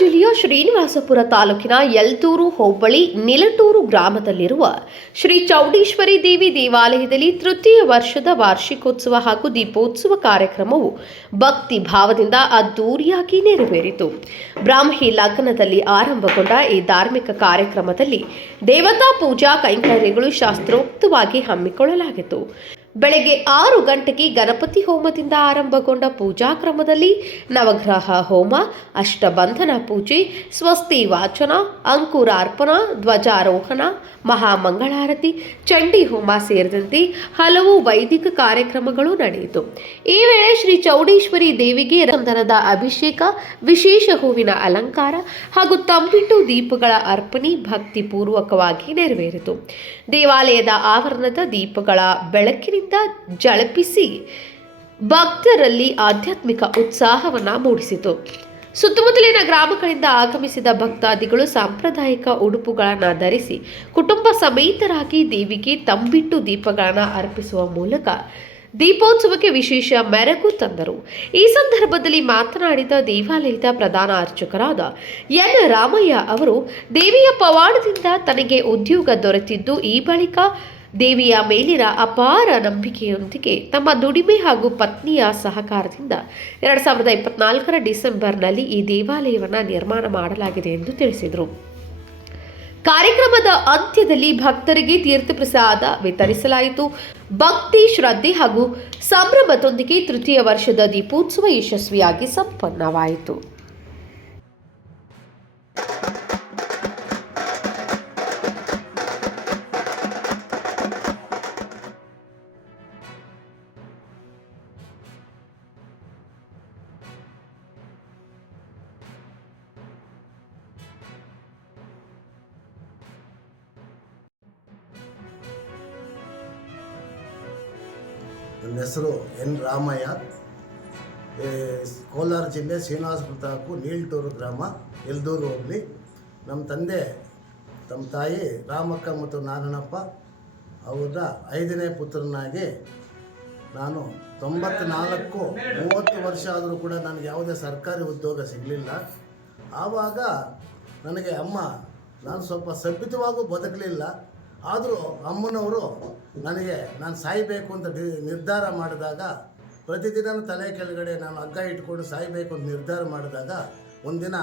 ಜಿಲ್ಲೆಯ ಶ್ರೀನಿವಾಸಪುರ ತಾಲೂಕಿನ ಯಲ್ದೂರು ಹೋಬಳಿ ನಿಲಟೂರು ಗ್ರಾಮದಲ್ಲಿರುವ ಶ್ರೀ ಚೌಡೇಶ್ವರಿ ದೇವಿ ದೇವಾಲಯದಲ್ಲಿ ತೃತೀಯ ವರ್ಷದ ವಾರ್ಷಿಕೋತ್ಸವ ಹಾಗೂ ದೀಪೋತ್ಸವ ಕಾರ್ಯಕ್ರಮವು ಭಕ್ತಿ ಭಾವದಿಂದ ಅದ್ದೂರಿಯಾಗಿ ನೆರವೇರಿತು. ಬ್ರಾಹ್ಮಿ ಲಗ್ನದಲ್ಲಿ ಆರಂಭಗೊಂಡ ಈ ಧಾರ್ಮಿಕ ಕಾರ್ಯಕ್ರಮದಲ್ಲಿ ದೇವತಾ ಪೂಜಾ ಕೈಂಕರ್ಯಗಳು ಶಾಸ್ತ್ರೋಕ್ತವಾಗಿ ಹಮ್ಮಿಕೊಳ್ಳಲಾಗಿತ್ತು. ಬೆಳಗ್ಗೆ 6 ಗಂಟೆಗೆ ಗಣಪತಿ ಹೋಮದಿಂದ ಆರಂಭಗೊಂಡ ಪೂಜಾ ಕ್ರಮದಲ್ಲಿ ನವಗ್ರಹ ಹೋಮ, ಅಷ್ಟಬಂಧನ ಪೂಜೆ, ಸ್ವಸ್ತಿ ವಾಚನ, ಅಂಕುರಾರ್ಪಣ, ಧ್ವಜಾರೋಹಣ, ಮಹಾಮಂಗಳಾರತಿ, ಚಂಡಿ ಹೋಮ ಸೇರಿದಂತೆ ಹಲವು ವೈದಿಕ ಕಾರ್ಯಕ್ರಮಗಳು ನಡೆಯಿತು. ಈ ವೇಳೆ ಶ್ರೀ ಚೌಡೇಶ್ವರಿ ದೇವಿಗೆ ಚಂದನದ ಅಭಿಷೇಕ, ವಿಶೇಷ ಹೂವಿನ ಅಲಂಕಾರ ಹಾಗೂ ತಂಬಿಟ್ಟು ದೀಪಗಳ ಅರ್ಪಣೆ ಭಕ್ತಿಪೂರ್ವಕವಾಗಿ ನೆರವೇರಿತು. ದೇವಾಲಯದ ಆವರಣದ ದೀಪಗಳ ಬೆಳಕಿನಿಂದ ಝಳಪಿಸಿ ಭಕ್ತರಲ್ಲಿ ಆಧ್ಯಾತ್ಮಿಕ ಉತ್ಸಾಹವನ್ನು ಮೂಡಿಸಿತು. ಸುತ್ತಮುತ್ತಲಿನ ಗ್ರಾಮಗಳಿಂದ ಆಗಮಿಸಿದ ಭಕ್ತಾದಿಗಳು ಸಾಂಪ್ರದಾಯಿಕ ಉಡುಪುಗಳನ್ನು ಧರಿಸಿ ಕುಟುಂಬ ಸಮೇತರಾಗಿ ದೇವಿಗೆ ತಂಬಿಟ್ಟು ದೀಪಗಳನ್ನು ಅರ್ಪಿಸುವ ಮೂಲಕ ದೀಪೋತ್ಸವಕ್ಕೆ ವಿಶೇಷ ಮೆರುಗು ತಂದರು. ಈ ಸಂದರ್ಭದಲ್ಲಿ ಮಾತನಾಡಿದ ದೇವಾಲಯದ ಪ್ರಧಾನ ಅರ್ಚಕರಾದ ಎನ್ ರಾಮಯ್ಯ ಅವರು, ದೇವಿಯ ಪವಾಡದಿಂದ ತನಗೆ ಉದ್ಯೋಗ ದೊರೆತಿದ್ದು, ಈ ಬಳಿಕ ದೇವಿಯ ಮೇಲಿನ ಅಪಾರ ನಂಬಿಕೆಯೊಂದಿಗೆ ತಮ್ಮ ದುಡಿಮೆ ಹಾಗೂ ಪತ್ನಿಯ ಸಹಕಾರದಿಂದ 2024 ಡಿಸೆಂಬರ್ನಲ್ಲಿ ಈ ದೇವಾಲಯವನ್ನು ನಿರ್ಮಾಣ ಮಾಡಲಾಗಿದೆ ಎಂದು ತಿಳಿಸಿದರು. ಕಾರ್ಯಕ್ರಮದ ಅಂತ್ಯದಲ್ಲಿ ಭಕ್ತರಿಗೆ ತೀರ್ಥಪ್ರಸಾದ ವಿತರಿಸಲಾಯಿತು. ಭಕ್ತಿ, ಶ್ರದ್ಧೆ ಹಾಗೂ ಸಂಭ್ರಮದೊಂದಿಗೆ ತೃತೀಯ ವರ್ಷದ ದೀಪೋತ್ಸವ ಯಶಸ್ವಿಯಾಗಿ ಸಂಪನ್ನವಾಯಿತು. ನನ್ನ ಹೆಸರು ಎನ್ ರಾಮಯ್ಯ. ಕೋಲಾರ ಜಿಲ್ಲೆ ಶ್ರೀನಿವಾಸಪುರ ತಾಲೂಕು ನಿಲಟೂರು ಗ್ರಾಮ, ಯಲ್ದೂರು ಹೋಬಳಿ. ನಮ್ಮ ತಂದೆ, ತಮ್ಮ ತಾಯಿ ರಾಮಕ್ಕ ಮತ್ತು ನಾರಾಯಣಪ್ಪ ಅವರ 5ನೇ ಪುತ್ರನಾಗಿ ನಾನು 30 ವರ್ಷ ಆದರೂ ಕೂಡ ನನಗೆ ಯಾವುದೇ ಸರ್ಕಾರಿ ಉದ್ಯೋಗ ಸಿಗಲಿಲ್ಲ. ಆವಾಗ ನನಗೆ ಅಮ್ಮ, ನಾನು ಸ್ವಲ್ಪ ಸಭ್ಯತವಾಗೂ ಬದುಕಲಿಲ್ಲ. ಆದರೂ ಅಮ್ಮನವರು ನನಗೆ ನಾನು ಸಾಯಬೇಕು ಅಂತ ನಿರ್ಧಾರ ಮಾಡಿದಾಗ, ಪ್ರತಿದಿನ ತಲೆ ಕೆಳಗಡೆ ನಾನು ಹಗ್ಗ ಇಟ್ಕೊಂಡು ಸಾಯಬೇಕು ಅಂತ ನಿರ್ಧಾರ ಮಾಡಿದಾಗ, ಒಂದಿನ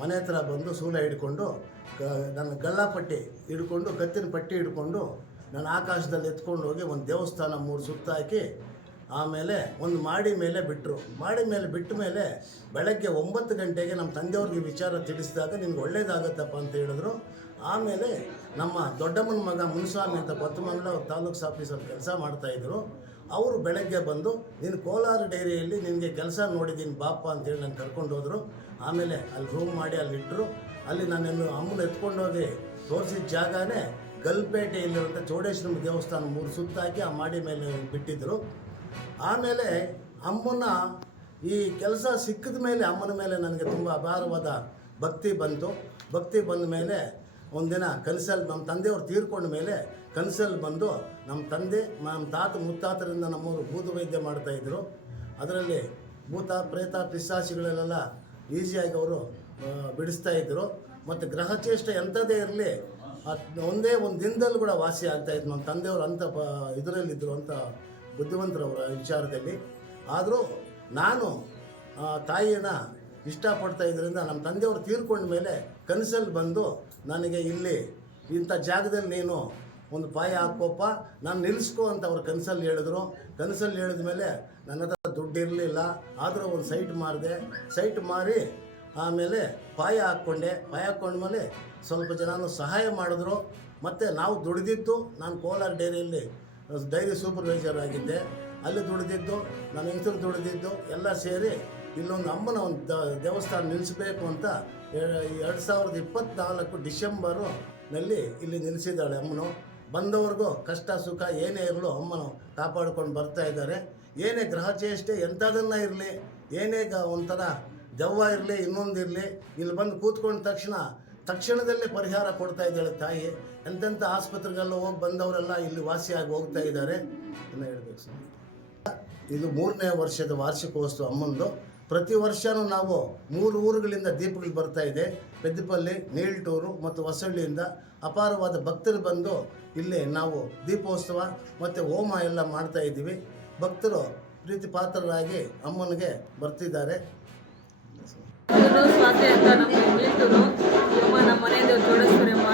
ಮನೆ ಹತ್ರ ಬಂದು ಸೂಲ ಹಿಡ್ಕೊಂಡು ನನ್ನ ಗಳ್ಳಪಟ್ಟಿ ಹಿಡ್ಕೊಂಡು, ಕತ್ತಿನ ಪಟ್ಟಿ ಹಿಡ್ಕೊಂಡು ನಾನು ಆಕಾಶದಲ್ಲಿ ಎತ್ಕೊಂಡು ಹೋಗಿ ಒಂದು ದೇವಸ್ಥಾನ 3 ಸುತ್ತ ಹಾಕಿ, ಆಮೇಲೆ ಒಂದು ಮಾಡಿ ಮೇಲೆ ಬಿಟ್ಟರು. ಮಾಡಿ ಮೇಲೆ ಬಿಟ್ಟ ಮೇಲೆ ಬೆಳಗ್ಗೆ 9 ಗಂಟೆಗೆ ನಮ್ಮ ತಂದೆಯವ್ರಿಗೆ ವಿಚಾರ ತಿಳಿಸಿದಾಗ, ನಿನ್ಗೆ ಒಳ್ಳೇದಾಗತ್ತಪ್ಪ ಅಂತ ಹೇಳಿದ್ರು. ಆಮೇಲೆ ನಮ್ಮ ದೊಡ್ಡಮ್ಮನ ಮಗ ಮುನಿಸ್ವಾಮಿ ಅಂತ ಕೊತ್ತಮಂಗಲ ತಾಲೂಕು ಆಫೀಸಲ್ಲಿ ಕೆಲಸ ಮಾಡ್ತಾಯಿದ್ರು. ಅವರು ಬೆಳಗ್ಗೆ ಬಂದು, ನೀನು ಕೋಲಾರ ಡೈರಿಯಲ್ಲಿ ನಿನಗೆ ಕೆಲಸ ನೋಡಿದ್ದೀನಿ ಬಾಪ ಅಂತೇಳಿ ನಾನು ಕರ್ಕೊಂಡು ಹೋದರು. ಆಮೇಲೆ ಅಲ್ಲಿ ರೂಮ್ ಮಾಡಿ ಅಲ್ಲಿ ಇಟ್ಟರು. ಅಲ್ಲಿ ನಾನು ಅಮ್ಮನ ಎತ್ಕೊಂಡೋಗಿ ತೋರಿಸಿದ ಜಾಗನೇ ಗಲ್ಪೇಟೆಯಲ್ಲಿರುವಂಥ ಚೌಡೇಶ್ವರಿ ದೇವಸ್ಥಾನ 3 ಸುತ್ತ ಹಾಕಿ ಆ ಮಾಡಿ ಮೇಲೆ ಬಿಟ್ಟಿದ್ದರು. ಆಮೇಲೆ ಅಮ್ಮನ ಈ ಕೆಲಸ ಸಿಕ್ಕಿದ ಮೇಲೆ ಅಮ್ಮನ ಮೇಲೆ ನನಗೆ ತುಂಬ ಅಪಾರವಾದ ಭಕ್ತಿ ಬಂತು. ಭಕ್ತಿ ಬಂದ ಮೇಲೆ ಒಂದಿನ ಕನಸಲ್ಲಿ, ನಮ್ಮ ತಂದೆಯವರು ತೀರ್ಕೊಂಡ ಮೇಲೆ ಕನಸಲ್ಲಿ ಬಂದು, ನಮ್ಮ ತಂದೆ, ನಮ್ಮ ತಾತ ಮುತ್ತಾತರಿಂದ ನಮ್ಮವರು ಭೂತ ವೈದ್ಯ ಮಾಡ್ತಾಯಿದ್ರು. ಅದರಲ್ಲಿ ಭೂತ, ಪ್ರೇತ, ಪಿಶಾಚಿಗಳಲ್ಲೆಲ್ಲ ಈಸಿಯಾಗಿ ಅವರು ಬಿಡಿಸ್ತಾಯಿದ್ರು. ಮತ್ತು ಗ್ರಹಚೇಷ್ಟ ಎಂಥದೇ ಇರಲಿ ಒಂದೇ ಒಂದು ದಿನದಲ್ಲಿ ಕೂಡ ವಾಸಿ ಆಗ್ತಾಯಿದ್ರು. ನಮ್ಮ ತಂದೆಯವರು ಅಂಥ ಇದರಲ್ಲಿದ್ದರು, ಅಂಥ ಬುದ್ಧಿವಂತರವರ ವಿಚಾರದಲ್ಲಿ. ಆದರೂ ನಾನು ತಾಯಿನ ಇಷ್ಟಪಡ್ತಾ ಇದರಿಂದ ನಮ್ಮ ತಂದೆಯವರು ತೀರ್ಕೊಂಡ ಮೇಲೆ ಕನಸಲ್ಲಿ ಬಂದು ನನಗೆ ಇಲ್ಲಿ ಇಂಥ ಜಾಗದಲ್ಲಿ ನೀನು ಒಂದು ಪಾಯ ಹಾಕೋಪ್ಪ, ನಾನು ನಿಲ್ಲಿಸ್ಕೊ ಅಂತ ಅವ್ರು ಕನಸಲ್ಲಿ ಹೇಳಿದ್ರು. ಕನಸಲ್ಲಿ ಹೇಳಿದ ಮೇಲೆ ನನ್ನ ಹತ್ರ ದುಡ್ಡು ಇರಲಿಲ್ಲ. ಆದರೂ ಒಂದು ಸೈಟ್ ಮಾರಿದೆ. ಸೈಟ್ ಮಾರಿ ಆಮೇಲೆ ಪಾಯ ಹಾಕ್ಕೊಂಡೆ. ಪಾಯ ಹಾಕ್ಕೊಂಡ್ಮೇಲೆ ಸ್ವಲ್ಪ ಜನನು ಸಹಾಯ ಮಾಡಿದ್ರು. ಮತ್ತು ನಾವು ದುಡಿದಿದ್ದು, ನಾನು ಕೋಲಾರ ಡೈರಿಯಲ್ಲಿ ಡೈರಿ ಸೂಪರ್ವೈಸರ್ ಆಗಿದ್ದೆ. ಅಲ್ಲಿ ದುಡಿದಿದ್ದು, ನಮ್ಮ ಹೆಂಗಸರು ದುಡಿದಿದ್ದು ಎಲ್ಲ ಸೇರಿ ಇಲ್ಲೊಂದು ಅಮ್ಮನ ಒಂದು ದೇವಸ್ಥಾನ ನಿಲ್ಲಿಸಬೇಕು ಅಂತ 2024 ಡಿಸೆಂಬರ್ನಲ್ಲಿ ಇಲ್ಲಿ ನಿಲ್ಲಿಸಿದ್ದಾಳೆ ಅಮ್ಮನು. ಬಂದವ್ರಿಗೂ ಕಷ್ಟ ಸುಖ ಏನೇ ಇರಲು ಅಮ್ಮನು ಕಾಪಾಡ್ಕೊಂಡು ಬರ್ತಾ ಇದ್ದಾರೆ. ಏನೇ ಗ್ರಹಚೇಷ್ಟೆ ಎಂಥದನ್ನು ಇರಲಿ, ಏನೇ ಒಂಥರ ದೆವ್ವ ಇರಲಿ, ಇನ್ನೊಂದಿರಲಿ, ಇಲ್ಲಿ ಬಂದು ಕೂತ್ಕೊಂಡ ತಕ್ಷಣದಲ್ಲೇ ಪರಿಹಾರ ಕೊಡ್ತಾ ಇದ್ದಾಳೆ ತಾಯಿ. ಎಂತೆಂಥ ಆಸ್ಪತ್ರೆಗೆಲ್ಲ ಹೋಗಿ ಬಂದವರೆಲ್ಲ ಇಲ್ಲಿ ವಾಸಿಯಾಗಿ ಹೋಗ್ತಾ ಇದ್ದಾರೆ. ಇನ್ನು ಹೇಳಬೇಕು ಸರ್, ಇದು 3ನೇ ವರ್ಷದ ವಾರ್ಷಿಕೋತ್ಸವ ಅಮ್ಮಂದು. ಪ್ರತಿ ವರ್ಷವೂ ನಾವು 3 ಊರುಗಳಿಂದ ದೀಪಗಳು ಬರ್ತಾ ಇದೆ. ಪೆದ್ದಪಲ್ಲಿ, ನೀಲ್ಟೂರು ಮತ್ತು ಹೊಸಳ್ಳಿಯಿಂದ ಅಪಾರವಾದ ಭಕ್ತರು ಬಂದು ಇಲ್ಲಿ ನಾವು ದೀಪೋತ್ಸವ ಮತ್ತು ಹೋಮ ಎಲ್ಲ ಮಾಡ್ತಾ ಇದ್ದೀವಿ. ಭಕ್ತರು ಪ್ರೀತಿ ಪಾತ್ರರಾಗಿ ಅಮ್ಮನಿಗೆ ಬರ್ತಿದ್ದಾರೆ. ಸ್ವಾತಿ ಅಂತ ನಮ್ಮ ನೀಲ್ಟೂರು ಅಮ್ಮ, ನಮ್ಮ ಮನೆ ದೇವ್ರು ಚೌಡೇಶ್ವರಿ ಅಮ್ಮ.